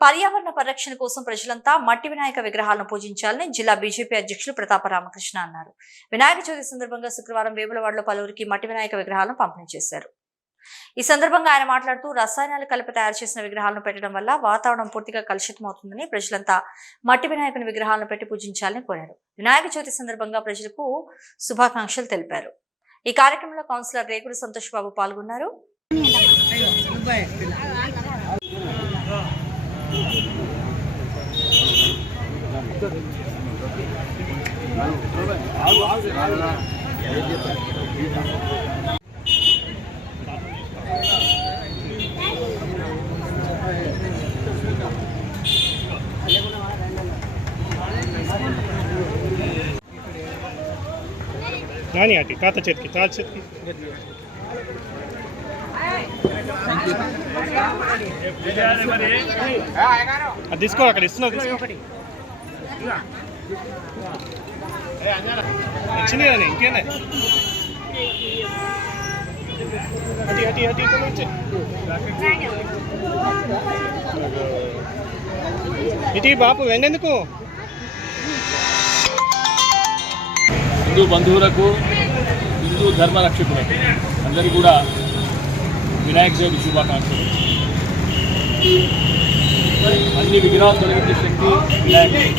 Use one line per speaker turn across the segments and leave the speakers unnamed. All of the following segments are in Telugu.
పర్యావరణ పరిరక్షణ కోసం ప్రజలంతా మట్టి వినాయక విగ్రహాలను పూజించాలని జిల్లా బీజేపీ అధ్యక్షులు ప్రతాప రామకృష్ణ అన్నారు. వినాయక చవితి సందర్భంగా శుక్రవారం వేములవాడలో పలువురికి మట్టి వినాయక విగ్రహాలను పంపిణీ చేశారు. ఈ సందర్భంగా ఆయన మాట్లాడుతూ రసాయనాలు కలిపి తయారు చేసిన విగ్రహాలను పెట్టడం వల్ల వాతావరణం పూర్తిగా కలుషితమవుతుందని ప్రజలంతా మట్టి వినాయకుని విగ్రహాలను పెట్టి పూజించాలని కోరారు. వినాయక చవితి సందర్భంగా ప్రజలకు శుభాకాంక్షలు తెలిపారు. ఈ కార్యక్రమంలో కౌన్సిలర్ రేకుడు సంతోష్ బాబు పాల్గొన్నారు.
నాని అటు తాత చేతికి తాత చేతికి. అది తీసుకో అక్కడ ఇస్తున్నావు తీసుకో. వచ్చింది కదా ఇంకేనే అటు అటు అటు ఇక్కడ నుంచి. ఇటు బాపు వెండెందుకు?
హిందూ బంధువులకు హిందూ ధర్మ రక్షకులకు అందరికీ కూడా వినాయక చవితి శుభాకాంక్షలు. అన్ని విగ్రహాలు తొలగించే శక్తి వినాయకుడు.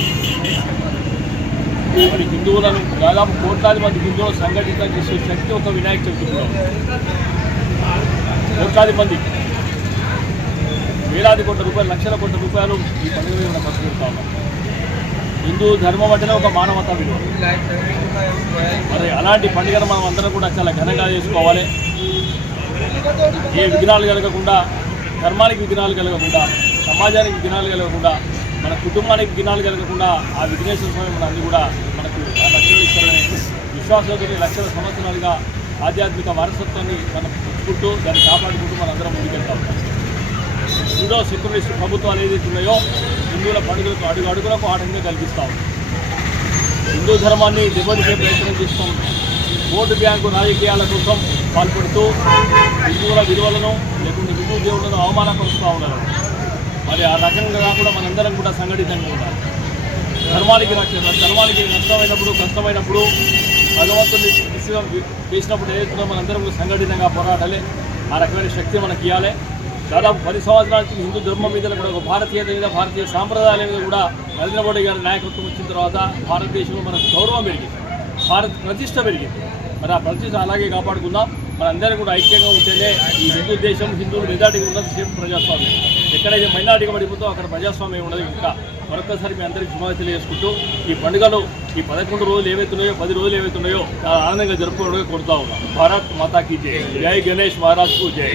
మరి హిందువులను దాదాపు కోట్లాది మంది హిందువులు సంఘటితం చేసే శక్తి ఒక వినాయక చవితి కోట్లాది మంది. వేలాది కోట్ల రూపాయలు లక్షల కోట్ల రూపాయలు ఈ పండుగ మీద ఖర్చు పెడతా. ఉన్నాం హిందూ ధర్మం అంటేనే ఒక మానవత విలువ. మరి అలాంటి పండుగను మనం అందరం కూడా చాలా ఘనంగా చేసుకోవాలి. ఏ విఘ్నాలు కలగకుండా ధర్మానికి విఘ్నాలు కలగకుండా సమాజానికి విఘ్నాలు కలగకుండా మన కుటుంబానికి విఘ్నాలు కలగకుండా ఆ విఘ్నేశ్వర స్వామి మన అన్ని కూడా మనకు ఆ లక్షలు విశ్వాసంతో లక్షల సంవత్సరాలుగా ఆధ్యాత్మిక వారసత్వాన్ని మనం పుచ్చుకుంటూ దాన్ని కాపాడుకుంటూ మనందరం ముందుకెళ్తాం హిందో సెక్యులరిస్ట్ ప్రభుత్వాలు ఏదైతే ఉన్నాయో హిందువుల పండుగలకు అడుగు అడుగులకు ఆటంకం కల్పిస్తాం హిందూ ధర్మాన్ని దెబ్బతీసే ప్రయత్నం చేస్తూ ఓటు బ్యాంకు రాజకీయాల కోసం పాల్పడుతూ హిందువుల విలువలను లేకుంటే హిందూ దేవులను అవమానపరుస్తూ ఉన్నారు. మరి ఆ రకంగా కాకుండా మనందరం కూడా సంఘటితంగా ఉండాలి. ధర్మానికి ధర్మానికి నష్టమైనప్పుడు కష్టమైనప్పుడు భగవంతుని చేసినప్పుడు ఏదైతుందో మనందరం కూడా సంఘటితంగా పోరాడాలి. ఆ రకమైన శక్తి మనకి ఇవ్వాలి. దాదాపు పది సంవత్సరాల నుంచి హిందూ ధర్మం మీద కూడా ఒక భారతీయత మీద భారతీయ సాంప్రదాయాల మీద కూడా నరేంద్ర మోడీ గారి నాయకత్వం వచ్చిన తర్వాత భారతదేశంలో మనకు గౌరవం పెరిగింది. భారత్ ప్రతిష్ట పెరిగింది. మరి ఆ ప్రతిష్ట అలాగే కాపాడుకుందాం. మనందరం కూడా ఐక్యంగా ఉంటేనే ఈ హిందూ దేశం హిందువులు మెజార్టీగా ఉన్నది సేమ్ ప్రజాస్వామ్యం. ఎక్కడైతే మైనార్టీగా పడిపోతో అక్కడ ప్రజాస్వామ్యం ఉండదు. ఇంకా మరొకసారి మీ అందరికీ శుభాకాంక్షలు తెలియజేసుకుంటూ ఈ పండుగలు ఈ పదకొండు రోజులు ఏవైతున్నాయో పది రోజులు ఏవైతున్నాయో చాలా ఆనందంగా జరుపుకోవడానికి కోరుతా ఉన్నాం. భారత్ మాతాకి జై. జై గణేష్ మహారాజ్కు జై.